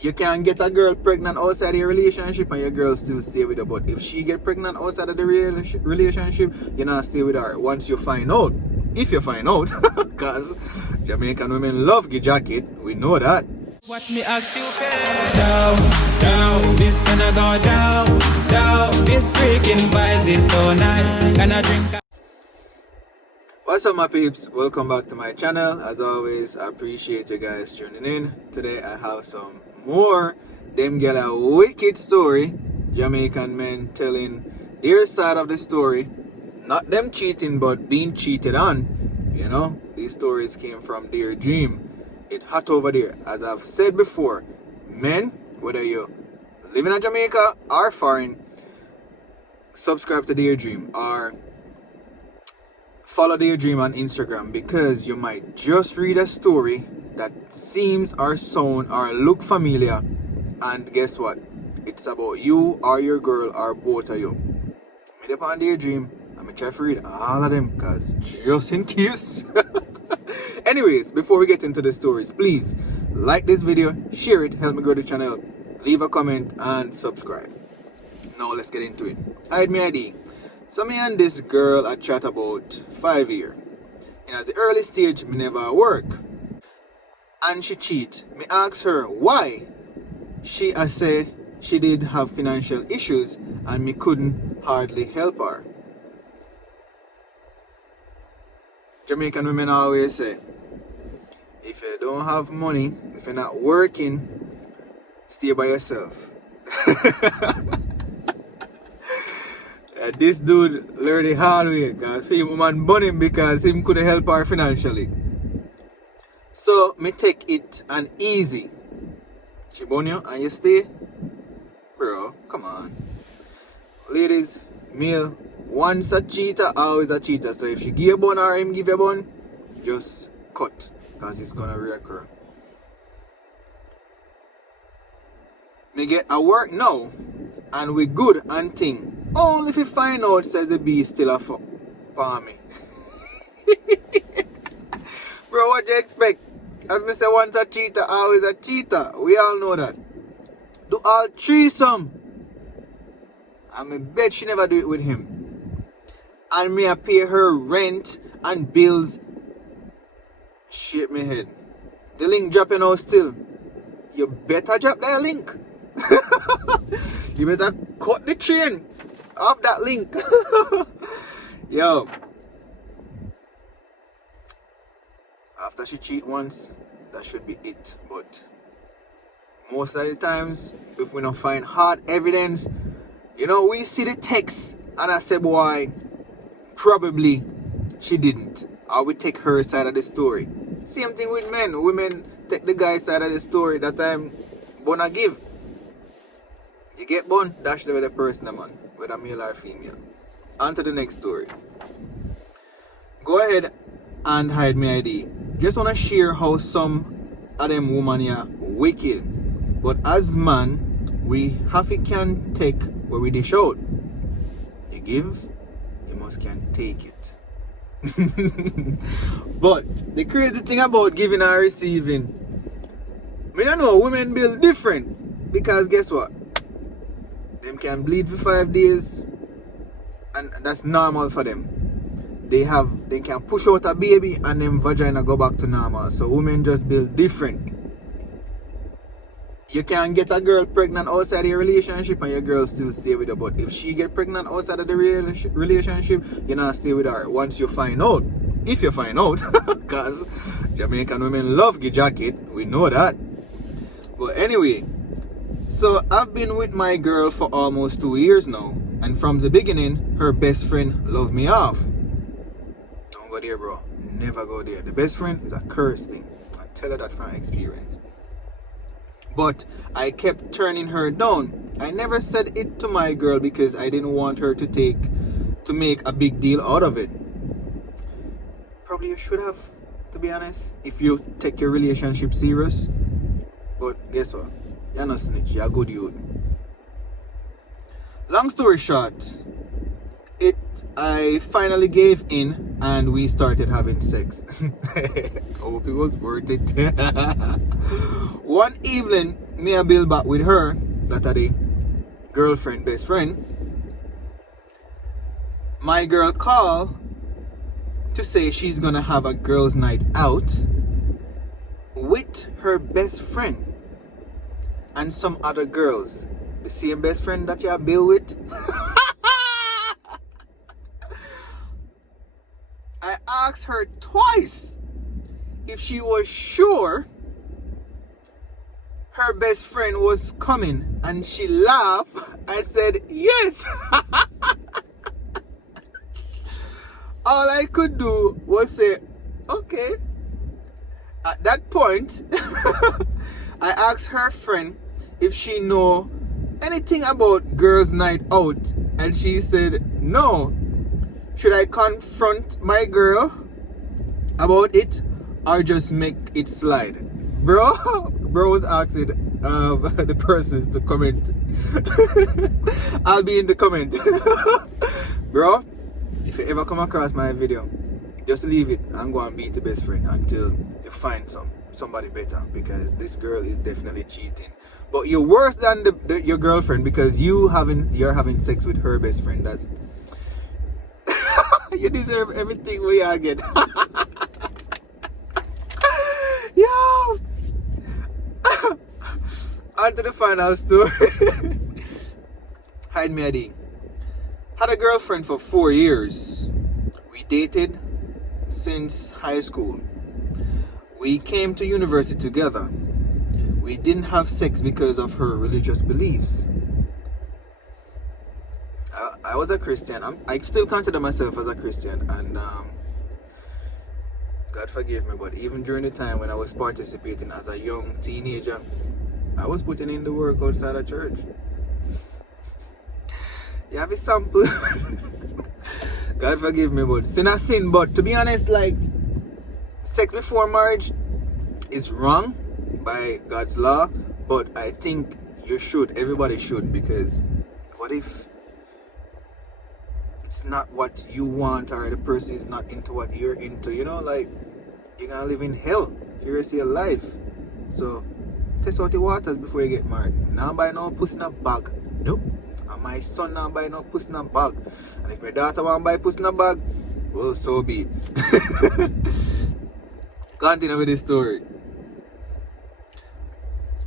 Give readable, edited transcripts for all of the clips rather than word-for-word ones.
You can get a girl pregnant outside your relationship and your girl still stay with her. But if she get pregnant outside of the relationship, you not stay with her once you find out. If you find out, because Jamaican women love the jacket, we know that. Watch me act stupid. Down, this gonna go down. This freaking vibes is so nice. Gonna drink. What's up, my peeps? Welcome back to my channel. As always, I appreciate you guys tuning in. Today I have some more them get a wicked story. Jamaican men telling their side of the story. Not them cheating, but being cheated on. You know, these stories came from DearDream. It hot over there. As I've said before, men, whether you live in Jamaica or foreign, subscribe to DearDream or follow DearDream on Instagram, because you might just read a story that seems or sound or look familiar, and guess what? It's about you or your girl or both of you. Meet up on DearDream. I'm gonna try to read all of them, because just in case. Anyways, before we get into the stories, please like this video, share it, help me grow the channel, leave a comment and subscribe. Now let's get into it. Hide me ID. So me and this girl I chat about 5 years. And at the early stage, me never work. And she cheat. Me ask her why. She say she did have financial issues and me couldn't hardly help her. Jamaican women always say, if you don't have money, if you're not working, stay by yourself. This dude learned the hard way, because him woman bun him because him couldn't help her financially. So me take it and easy. She bun you and you stay? Bro, come on. Ladies, male, once a cheater, always a cheater. So if you give a bun or him give a bun, just cut, because it's gonna reoccur. Me get a work now, and we good and thing. Only if you find out, says the bee still a for me. Bro, what do you expect? As me say, once a cheater, always a cheater. We all know that. Do all threesome. And me bet she never do it with him. And me I pay her rent and bills. Shake me head. The link dropping out still. You better drop that link. You better cut the chain off that link. Yo. After she cheat once, that should be it. But most of the times, if we don't find hard evidence, you know, we see the text and I say, boy, probably she didn't. Or we take her side of the story. Same thing with men. Women take the guy's side of the story that I'm gonna give. You get bun, dash the other person, man, whether male or female. On to the next story. Go ahead and hide me ID. Just wanna share how some of them women here wicked. But as man, we have it can take where we dish out. You give, you must can take it. But the crazy thing about giving and receiving, I don't know, women build different. Because guess what? Them can bleed for 5 days, and that's normal for them. They can push out a baby and them vagina go back to normal. So women just build different. You can get a girl pregnant outside your relationship and your girl still stay with her. But if she get pregnant outside of the relationship, you not stay with her once you find out. If you find out, because Jamaican women love the jacket, we know that. But anyway, so I've been with my girl for almost 2 years now, and from the beginning, her best friend loved me off. Don't go there, bro. Never go there. The best friend is a curse thing. I tell her that from experience. But I kept turning her down. I never said it to my girl because I didn't want her to make a big deal out of it. Probably you should have, to be honest, if you take your relationship serious. But guess what? You're not snitch, you're a good youth. Long story short, I finally gave in and we started having sex. I hope it was worth it. One evening, me a build back with her, that are the girlfriend, best friend. My girl called to say she's gonna have a girls' night out with her best friend and some other girls. The same best friend that you have built with. I asked her twice if she was sure her best friend was coming, and she laughed. I said yes. All I could do was say okay. At that point, I asked her friend if she know anything about girls' night out, and she said no. Should I confront my girl about it or just make it slide? Bro was asking the persons to comment. I'll be in the comment. Bro, if you ever come across my video, just leave it and go and beat the best friend until you find somebody better, because this girl is definitely cheating. But you're worse than your girlfriend, because you're having sex with her best friend. That's you deserve everything we are get. Yo. On to the final story. Hide me a D. Had a girlfriend for 4 years. We dated since high school. We came to university together. We didn't have sex because of her religious beliefs. I was a Christian. I still consider myself as a Christian, and God forgive me, but even during the time when I was participating as a young teenager, I was putting in the work outside of church. You have a sample. God forgive me, but sin is sin. But to be honest, like, sex before marriage is wrong by God's law, but I think everybody should, because what if it's not what you want, or the person is not into what you're into? You know, like, you're gonna live in hell for the rest of your life. So test out the waters before you get married. Now buy no pussy in a bag. Nope. And my son now buy no pussy in a bag. And if my daughter want buy pussy in a bag, well, so be it. Continue with this story.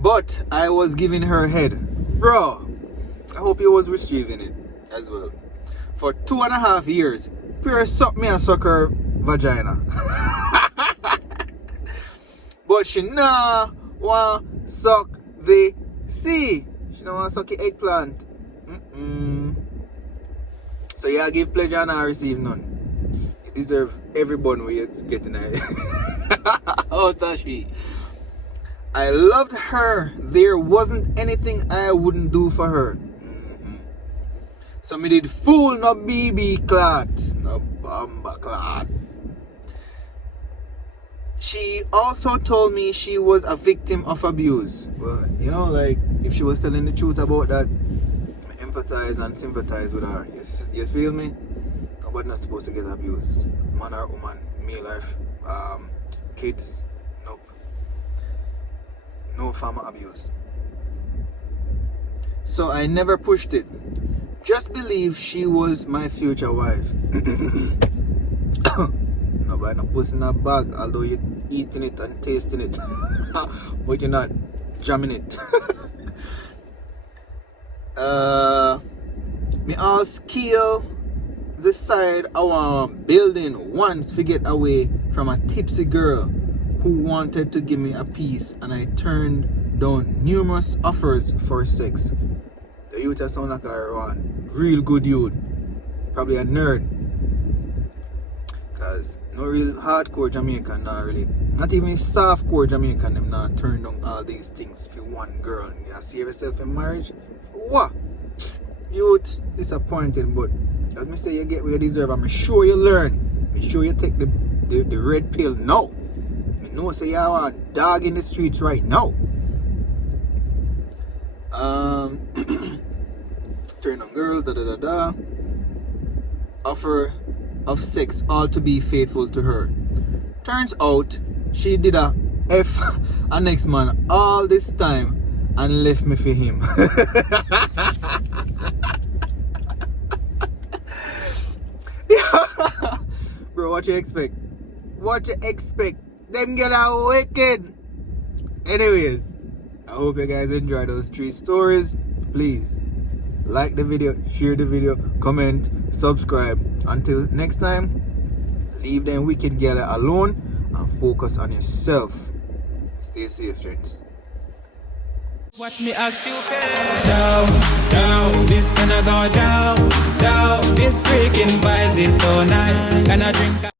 But I was giving her head. Bro, I hope you was receiving it as well. For 2.5 years, pure suck me and suck her vagina. But she nah want suck the sea. She don't want suck the eggplant. So yeah, give pleasure and I receive none. You deserve every bun we get tonight. Oh, Tashi. I loved her. There wasn't anything I wouldn't do for her. So me did fool, no BB clot, no bomba clot. She also told me she was a victim of abuse. Well, you know, like, if she was telling the truth about that, I empathize and sympathize with her. You feel me? Nobody's not supposed to get abused. Man or woman, male life, kids, nope. No family abuse. So I never pushed it. Just believe she was my future wife. Nobody no pussy in a bag, although you're eating it and tasting it. But you're not jamming it. Me all scale the side of our building once to get away from a tipsy girl who wanted to give me a piece, and I turned down numerous offers for sex. The youth sound like a real good youth. Probably a nerd. Cause no real hardcore Jamaican, not even softcore Jamaican, them not turn down all these things for one girl. You save yourself in marriage? What? Youth disappointed, but as me say, you get what you deserve. I'm sure you learn. I'm sure you take the red pill now. I know say you want dog in the streets right now. Turn on girls, offer of sex, all to be faithful to her. Turns out she did a F a next man all this time, and left me for him. Bro, what you expect? What you expect? Them girls are wicked. Anyways, I hope you guys enjoyed those 3 stories. Please like the video, share the video, comment, subscribe. Until next time, leave them wicked girl alone and focus on yourself. Stay safe, friends. Watch me act you down, down, this gonna go down, down. This freaking vibe is so nice. Gonna drink